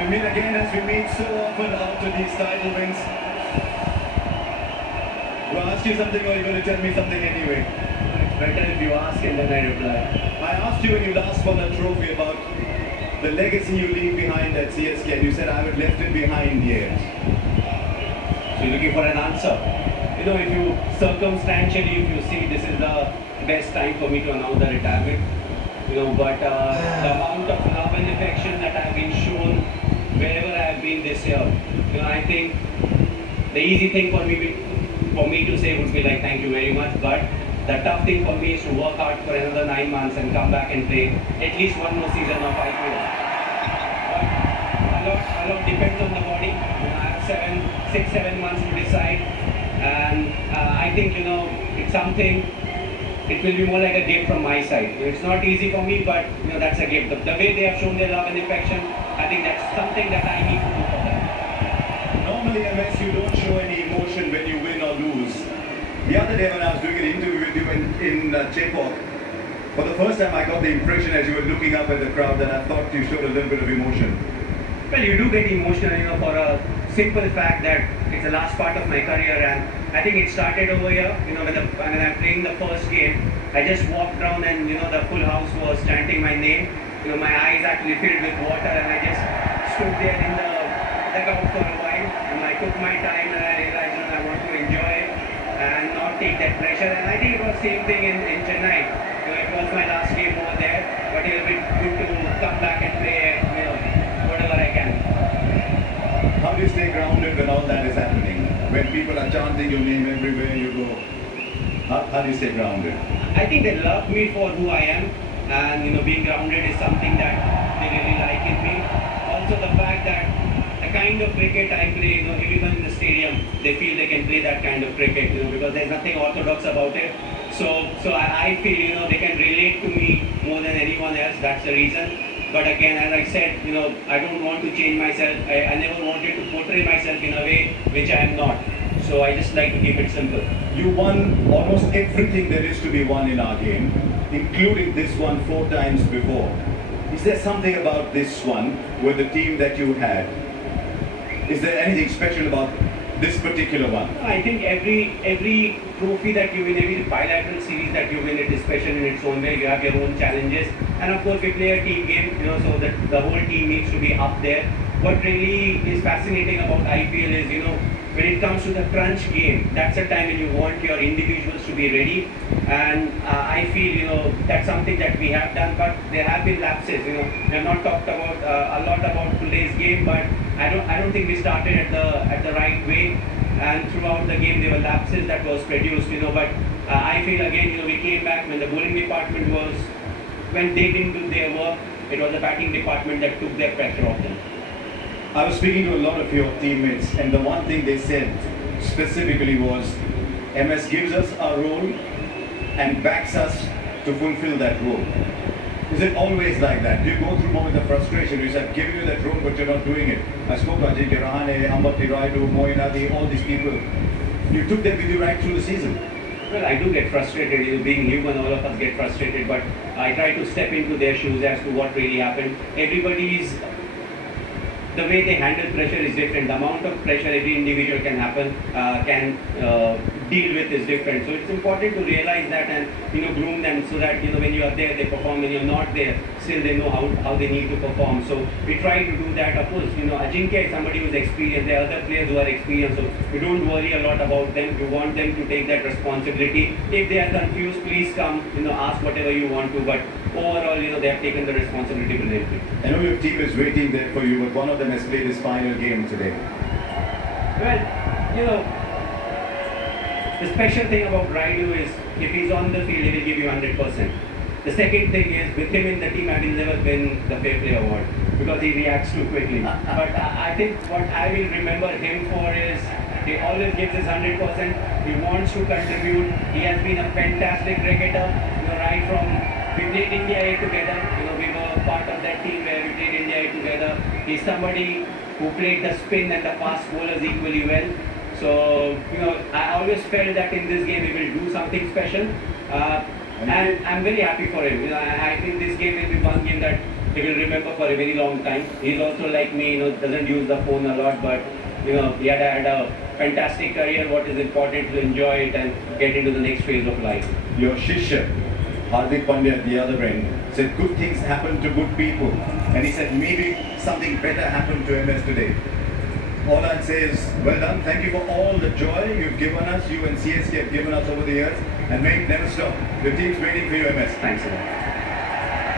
We meet again as we meet so often after these title wins. Do I ask you something or are you going to tell me something anyway? It's better if you ask and then I reply. I asked you when you last won a trophy about the legacy you leave behind at CSK and you said I haven't left it behind yet. So you're looking for an answer. You know, if you circumstantially, if you see this is the best time for me to announce the retirement, you know, but the amount of love and affection that I've been shown wherever I've been this year, you know, I think the easy thing for me to say would be like thank you very much, but the tough thing for me is to work hard for another 9 months and come back and play at least one more season of IPL. But a lot depends on the body. You know, I have 6-7 months to decide, and I think, you know, it's something. It will be more like a gift from my side. It's not easy for me, but you know, that's a gift. The way they have shown their love and affection, I think that's something that I need to do for them. Normally, MS, you don't show any emotion when you win or lose. The other day when I was doing an interview with you in Chepauk, for the first time I got the impression as you were looking up at the crowd that I thought you showed a little bit of emotion. Well, you do get emotional, you know, for a simple fact that it's the last part of my career, and I think it started over here. You know, when I'm playing the first game, I just walked around and you know the full house was chanting my name. You know, my eyes actually filled with water, and I just stood there in the dugout for a while, and I took my time, and I realized that I want to enjoy it and not take that pressure. And I think it was same thing in Chennai. You know, it was my last game over there, but it'll be good to come back and play, you know, whatever I can. How do you stay grounded when all that is happening? When people are chanting your name everywhere you go, how do you stay grounded? I think they love me for who I am, and you know, being grounded is something that they really like in me. Also, the fact that the kind of cricket I play, you know, even in the stadium, they feel they can play that kind of cricket, you know, because there's nothing orthodox about it. So I feel, you know, they can relate to me more than anyone else. That's the reason. But again, as I said, you know, I don't want to change myself. I never wanted to portray myself in a way which I am not. So I just like to keep it simple. You won almost everything there is to be won in our game, including this one 4 times before. Is there something about this one with the team that you had? Is there anything special about this particular one? I think every trophy that you win, every bilateral series that you win, it is special in its own way. You have your own challenges, and of course we play a team game, you know, so that the whole team needs to be up there. What really is fascinating about IPL is, you know, when it comes to the crunch game, that's a time when you want your individuals to be ready, and I feel, you know, that's something that we have done, but there have been lapses. You know, we have not talked about a lot about today's game, but I don't think we started at the right way, and throughout the game there were lapses that was produced. You know, but I feel again, you know, we came back when the bowling department when they didn't do their work. It was the batting department that took their pressure off them. I was speaking to a lot of your teammates, and the one thing they said specifically was, MS gives us our role and backs us to fulfill that role. Is it always like that? Do you go through moments of frustration? You said, giving you that role, but you're not doing it. I spoke to Ajinkya Rahane, Ambati Raidu, Moeen Ali, all these people. You took them with you right through the season. Well, I do get frustrated. You know, being human, all of us get frustrated, but I try to step into their shoes as to what really happened. The way they handle pressure is different. The amount of pressure every individual can deal with is different. So it's important to realize that and, you know, groom them so that, you know, when you are there they perform, when you're not there still they know how they need to perform. So we try to do that. Of course, you know, Ajinkya is somebody who's experienced. There are other players who are experienced, so we don't worry a lot about them. We want them to take that responsibility. If they are confused, please come, you know, ask whatever you want to, but overall, you know, they have taken the responsibility brilliantly. I know your team is waiting there for you, but one of them has played his final game today. Well, you know, the special thing about Raidu is if he's on the field, he will give you 100%. The second thing is, with him in the team, I will never win the Fair Play Award because he reacts too quickly. But I think what I will remember him for is he always gives his 100%. He wants to contribute. He has been a fantastic cricketer. You know, right from we played India A together. You know, we were part of that team where we played India A together. He's somebody who played the spin and the fast bowlers equally well. So, you know, I always felt that in this game he will do something special. And I'm very happy for him. You know, I think this game will be one game that he will remember for a very long time. He's also like me, doesn't use the phone a lot, but he had a fantastic career. What is important to enjoy it and get into the next phase of life. Your Shishya, Hardik Pandya at the other end, said good things happen to good people. And he said maybe something better happened to MS today. All I'd say is, well done. Thank you for all the joy you've given us, you and CSK have given us over the years. And may it never stop. Your team's waiting for you, MS. Thanks a lot.